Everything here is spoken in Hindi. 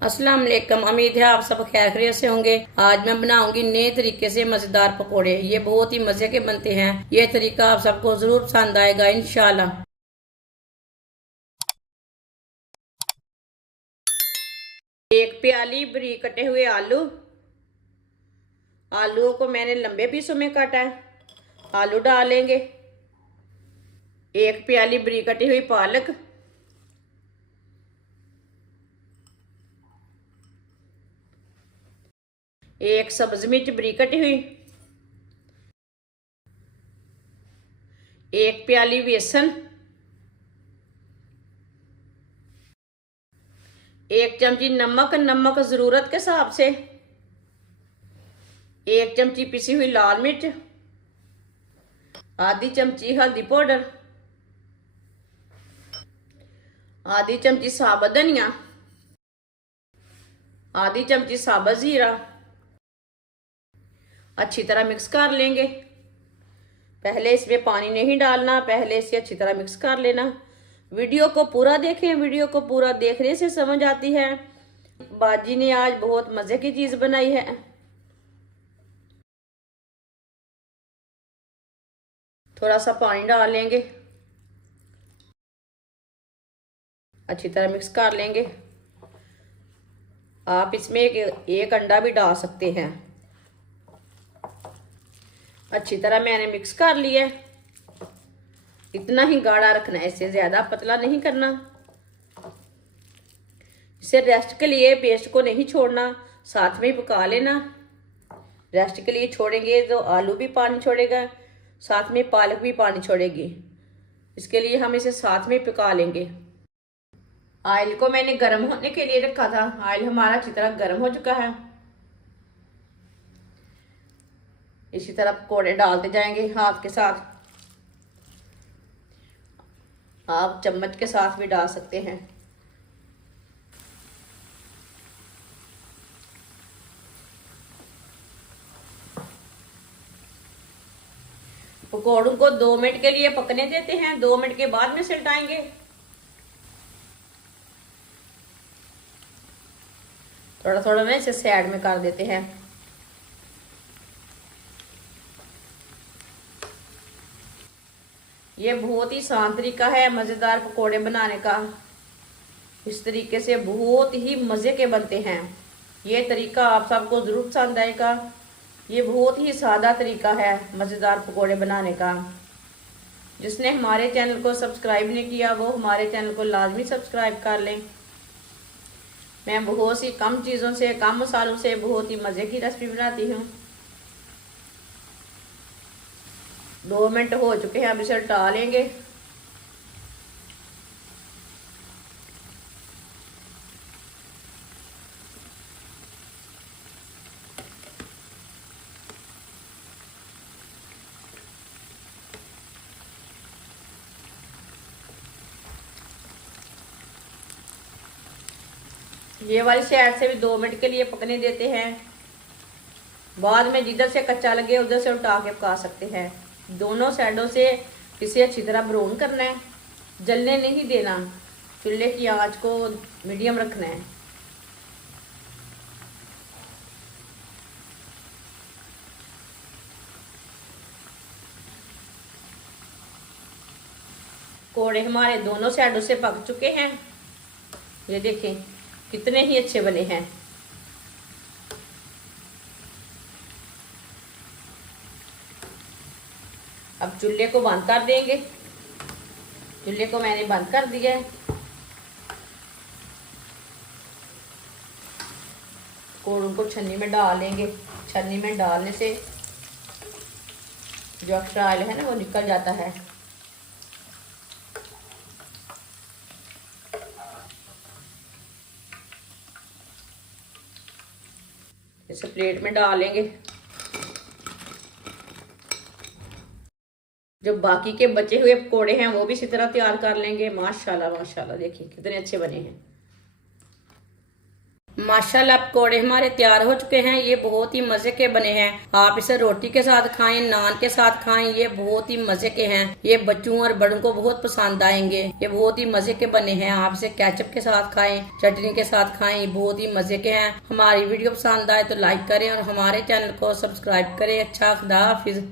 अस्सलाम वालेकुम। उम्मीद है आप सब खैरियत से होंगे। आज मैं बनाऊंगी नए तरीके से मजेदार पकोड़े। ये बहुत ही मजे के बनते हैं। ये तरीका आप सबको जरूर पसंद आएगा इंशाल्लाह। एक प्याली बारीक कटे हुए आलू। आलूओं को मैंने लंबे पीसों में काटा है। आलू डालेंगे। एक प्याली बारीक कटी हुई पालक। एक सब्ज मिर्च बारीक कटी हुई। एक प्याली बेसन। एक चमची नमक, नमक जरूरत के हिसाब से। एक चमची पिसी हुई लाल मिर्च। आधी चमची हल्दी पाउडर। आधी चमची साबुत धनिया। आधी चमची साबुत जीरा। अच्छी तरह मिक्स कर लेंगे। पहले इसमें पानी नहीं डालना, पहले इसे अच्छी तरह मिक्स कर लेना। वीडियो को पूरा देखें, वीडियो को पूरा देखने से समझ आती है। बाजी ने आज बहुत मजे की चीज बनाई है। थोड़ा सा पानी डाल लेंगे। अच्छी तरह मिक्स कर लेंगे। आप इसमें एक अंडा भी डाल सकते हैं। अच्छी तरह मैंने मिक्स कर लिया। इतना ही गाढ़ा रखना है, इससे ज्यादा पतला नहीं करना। इसे रेस्ट के लिए पेस्ट को नहीं छोड़ना, साथ में ही पका लेना। रेस्ट के लिए छोड़ेंगे तो आलू भी पानी छोड़ेगा, साथ में पालक भी पानी छोड़ेगी। इसके लिए हम इसे साथ में पका लेंगे। ऑयल को मैंने गर्म होने के लिए रखा था। ऑयल हमारा अच्छी तरह गर्म हो चुका है। इसी तरह पकौड़े डालते जाएंगे हाथ के साथ। आप चम्मच के साथ भी डाल सकते हैं। पकौड़ों को 2 मिनट के लिए पकने देते हैं। 2 मिनट के बाद में सिलटाएंगे। थोड़ा थोड़ा ना इसे साइड में कर देते हैं। ये बहुत ही आसान तरीका है मजेदार पकोड़े बनाने का। इस तरीके से बहुत ही मजे के बनते हैं। ये तरीका आप सबको जरूर पसंद आएगा। ये बहुत ही सादा तरीका है मजेदार पकोड़े बनाने का। जिसने हमारे चैनल को सब्सक्राइब नहीं किया वो हमारे चैनल को लाजमी सब्सक्राइब कर लें। मैं बहुत सी कम चीज़ों से, कम मसालों से बहुत ही मज़े की रेसिपी बनाती हूँ। 2 मिनट हो चुके हैं, अब इसे उल्टा लेंगे। ये वाली साइड से भी 2 मिनट के लिए पकने देते हैं। बाद में जिधर से कच्चा लगे उधर से उठा के पका सकते हैं। दोनों साइडों से इसे अच्छी तरह ब्राउन करना है, जलने नहीं देना। चूल्हे की आंच को मीडियम रखना है। कोड़े हमारे दोनों साइडों से पक चुके हैं। ये देखें कितने ही अच्छे बने हैं। अब चूल्हे को बंद कर देंगे। चूल्हे को मैंने बंद कर दिया है। कोड़ों को छन्नी में डाल लेंगे। छन्नी में डालने से जो एक्स्ट्रा ऑयल है ना वो निकल जाता है। इसे प्लेट में डालेंगे। जो बाकी के बचे हुए पकोड़े हैं वो भी इसी तरह तैयार कर लेंगे। माशाल्लाह माशाल्लाह, देखिए कितने अच्छे बने हैं। माशाल्लाह पकौड़े हमारे तैयार हो चुके हैं। ये बहुत ही मजे के बने हैं। आप इसे रोटी के साथ खाएं, नान के साथ खाएं, ये बहुत ही मजे के हैं। ये बच्चों और बड़ों को बहुत पसंद आएंगे। ये बहुत ही मजे के बने हैं। आप इसे केचप के साथ खाएं, चटनी के साथ खाएं, ये बहुत ही मजे के हैं। हमारी वीडियो पसंद आए तो लाइक करें और हमारे चैनल को सब्सक्राइब करें। अच्छा, खुदा हाफिज।